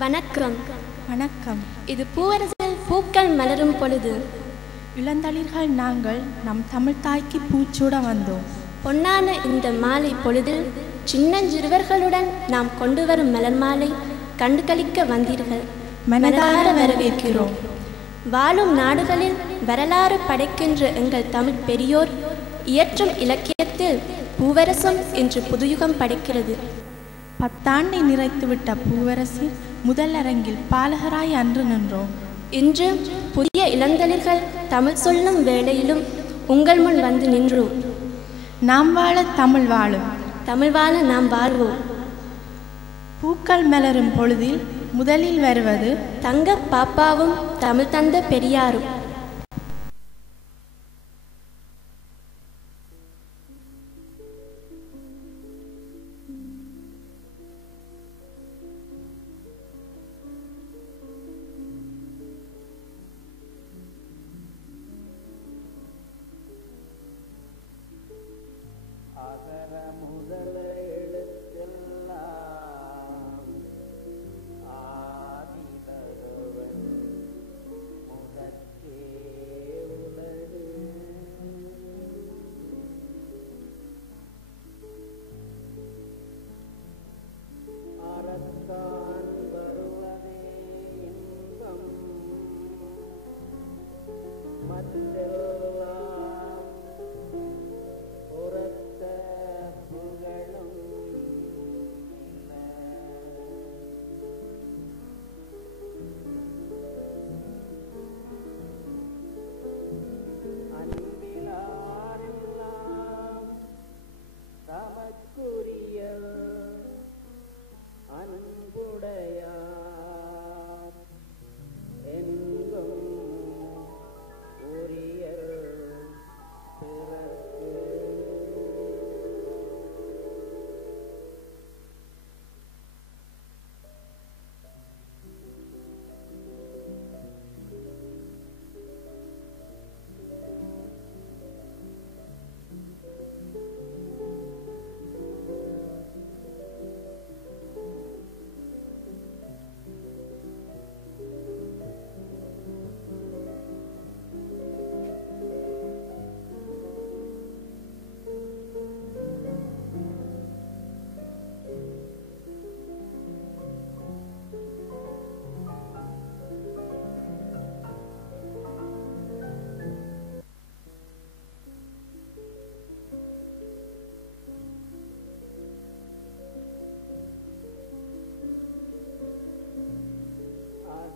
வணக்கம். வணக்கம். இது பூவரசில் பூக்கள் மலரும் பொழுது. இளந்தளிர்கள் நாங்கள் நம் தமிழ் தாய்க்கு பூச்சூட வந்தோம். பொன்னான இந்த மாலை பொழுதில் சின்னஞ்சிறுவர்களுடன் நாம் கொண்டு வரும் மலர் மாலை கண்டுகளிக்க வந்தீர்கள். மனதார வரவேற்கிறோம். வாழும் நாடுகளில் வரலாறு படைக்கின்ற எங்கள் தமிழ் பெரியோர் இயற்றும் இலக்கியத்தில் பூவரசம் என்று புதுயுகம் படைக்கிறது. பத்தாண்டை நிறைத்துவிட்ட பூவரசி முதல் அரங்கில் பாலகராய் அன்று நின்றோம். இன்று புதிய இளந்தளிர்கள் தமிழ் சொல்லும் வேளையிலும் உங்கள் முன் வந்து நின்றோம். நாம் வாழ தமிழ் வாழும். தமிழ் வாழ நாம் வாழ்வோம். பூக்கள் மலரும் பொழுதில் முதலில் வருவது தங்க பாப்பாவும் தமிழ் தந்த பெரியாரும்.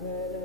better.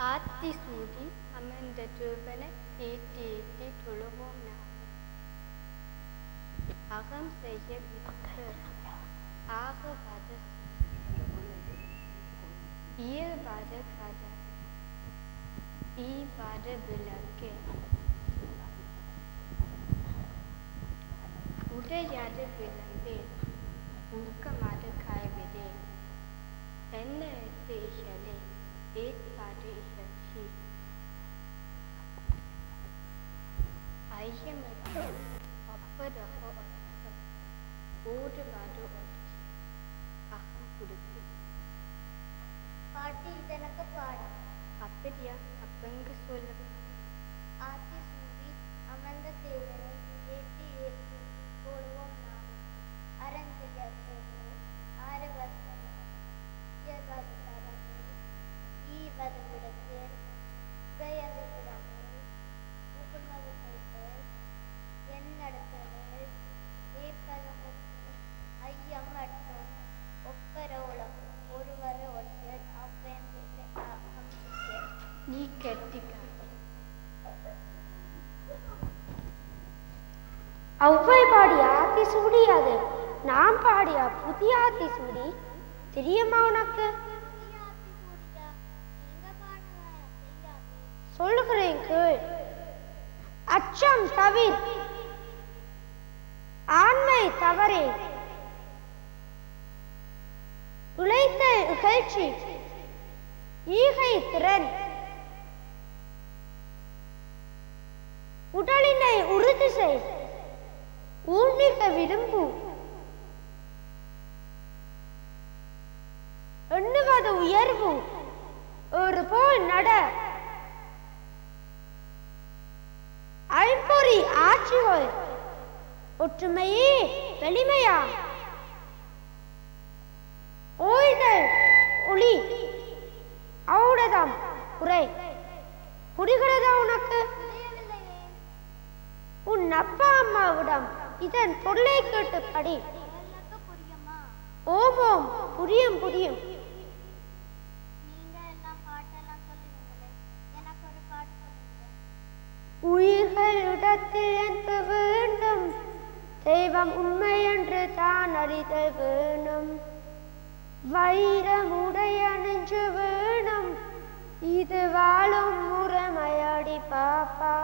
At this meeting, amended Rubene DTT Tulubona. Agam Sayed Victor. Aga Badas. Year Bada Kada. E Bada Bilake. Uda Yada Bilambe. Uka Mada Kai Bede. Enna Ekte Ishale. Ekta ഐക്യം വെച്ച് ഒപ്പരൊപ്പ ഒട്ടകം ഓടുകാട് ഒറ്റ അഹം കുടുക്കി പാട്ട് ഇതനൊക്കെ പാടാം അപ്പരിയ അപ്പങ്ക് സ്വല്ലം ஔவை பாடிய ஆத்திசூடி அது. நாம் பாடிய புதிய ஆத்தி சூடி தெரியுமா உனக்கு? சொல்லுகிறேன் கேள். அச்சம் தவிர். ஆண்மை தவறே. உழைத்த இகழ்ச்சி. ஈகை திறன். உடலினை உறுதி செய். ஊன்மிக விரும்பு. எண்ணுவது உயர்வு. ஒரு போல் நட. ஐம்பொறி ஆட்சிகள். ஒற்றுமையே வெளிமையா. ஓய்தல். இதன் பொருளை கேட்டு படி ஓம் ஓம் புரியும் புரியும். உயிர்களிடத்தில் என்ப வேண்டும். தெய்வம் உண்மை என்று தான் அறிதல் வேணும் வைரமுடைய நெஞ்சு வேணும் இது பாப்பா.